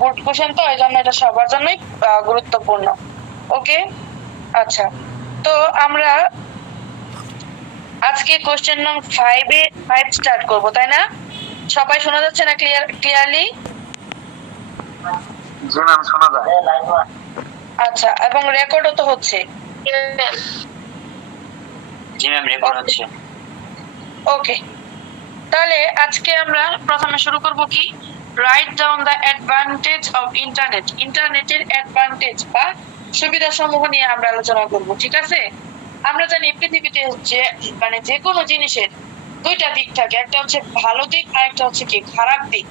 Board question তো এই জন্য এটা সবার জন্যই গুরুত্বপূর্ণ। ওকে, আচ্ছা, তো আমরা আজকে কোশ্চেন নং 5 স্টার্ট করব, তাই না? সবাই শোনা যাচ্ছে না ক্লিয়ারলি? জি ম্যাম, শোনা যায়। আচ্ছা, এবং রেকর্ডও তো হচ্ছে। জি ম্যাম, রেকর্ড হচ্ছে। ওকে, তাহলে আজকে আমরা প্রথমে শুরু করব কি, write down the advantage of internet. ইন্টারনেটের অ্যাডভান্টেজ বা সুবিধা সমূহ নিয়ে আমরা আলোচনা করব, ঠিক আছে? আমরা জানি পৃথিবীতে যে কোনো জিনিসের দুইটা দিক থাকে, একটা হচ্ছে ভালো দিক আর একটা হচ্ছে কি খারাপ দিক।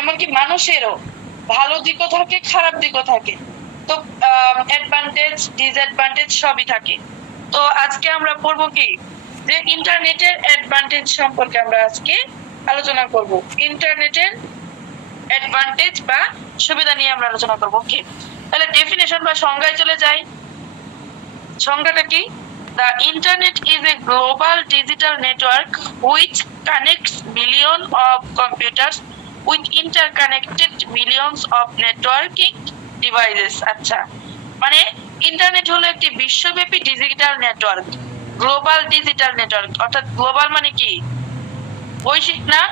এমনকি মানুষেরও ভালো দিকও থাকে, খারাপ দিকও থাকে। তো অ্যাডভান্টেজ ডিসঅ্যাডভান্টেজ সবই থাকে। তো আজকে আমরা পড়বো কি, যে ইন্টারনেটের অ্যাডভান্টেজ সম্পর্কে আমরা আজকে আলোচনা করব। ইন্টারনেটের অ্যাডভান্টেজ বা সুবিধা নিয়ে আমরা আলোচনা করব। ওকে, তাহলে ডেফিনেশন বা সংজ্ঞায় চলে যাই। সংজ্ঞাটা কি? The internet is a global digital network which connects millions of computers with interconnected millions of networking devices. আচ্ছা, মানে ইন্টারনেট হলো একটি বিশ্বব্যাপী digital network, global digital network. অর্থাৎ গ্লোবাল মানে কি, বৈশ্বিক না,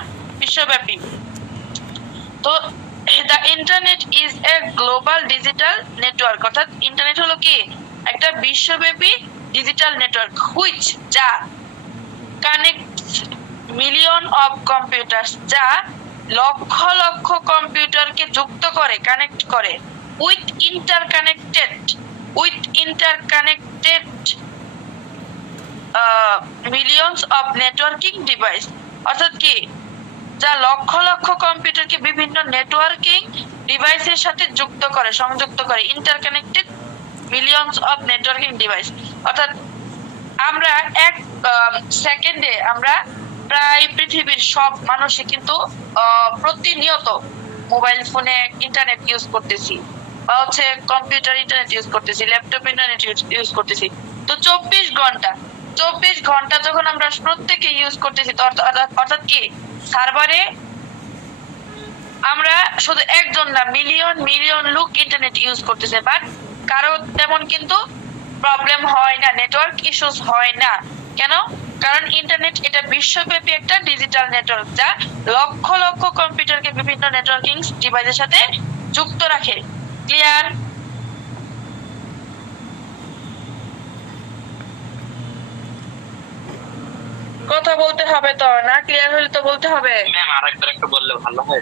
বিশ্বব্যাপী। তো the internet is a global digital network, অর্থাৎ ইন্টারনেট হলো কি একটা বিশ্বব্যাপী ডিজিটাল নেটওয়ার্ক হুইচ যা কানেক্টস মিলিয়ন অফ কম্পিউটার, যা লক্ষ লক্ষ কম্পিউটারকে যুক্ত করে, কানেক্ট করে with interconnected millions of networking device. অর্থাৎ কি, যা লক্ষ লক্ষ কম্পিউটারকে বিভিন্ন নেটওয়ার্কিং ডিভাইসের সাথে যুক্ত করে, সংযুক্ত করে। Interconnected millions of networking device, অর্থাৎ আমরা এক সেকেন্ডে আমরা প্রায় পৃথিবীর সব মানুষই কিন্তু প্রতিনিয়ত মোবাইল ফোনে ইন্টারনেট ইউজ করতেছি, বা হচ্ছে কম্পিউটার ইন্টারনেট ইউজ করতেছি, ল্যাপটপ ইন্টারনেট ইউজ করতেছি। তো 24 ঘন্টা যখন আমরা প্রত্যেকে ইউজ করতেছি, অর্থাৎ কি সার্ভারে আমরা শুধু একজন না, মিলিয়ন মিলিয়ন লোক ইন্টারনেট ইউজ করতেছে, বাট কারো তেমন কিন্তু প্রবলেম হয় না, নেটওয়ার্ক ইস্যুস হয় না। কেন? কারণ ইন্টারনেট এটা বিশ্বব্যাপী একটা ডিজিটাল নেটওয়ার্ক, যা লক্ষ লক্ষ কম্পিউটারকে বিভিন্ন নেটওয়ার্কিং ডিভাইসের সাথে যুক্ত রাখে। ক্লিয়ার? কথা বলতে হবে তো না, ক্লিয়ার হলে তো বলতে হবে। ম্যাম, আরেকবার একটু বললে ভালো হয়।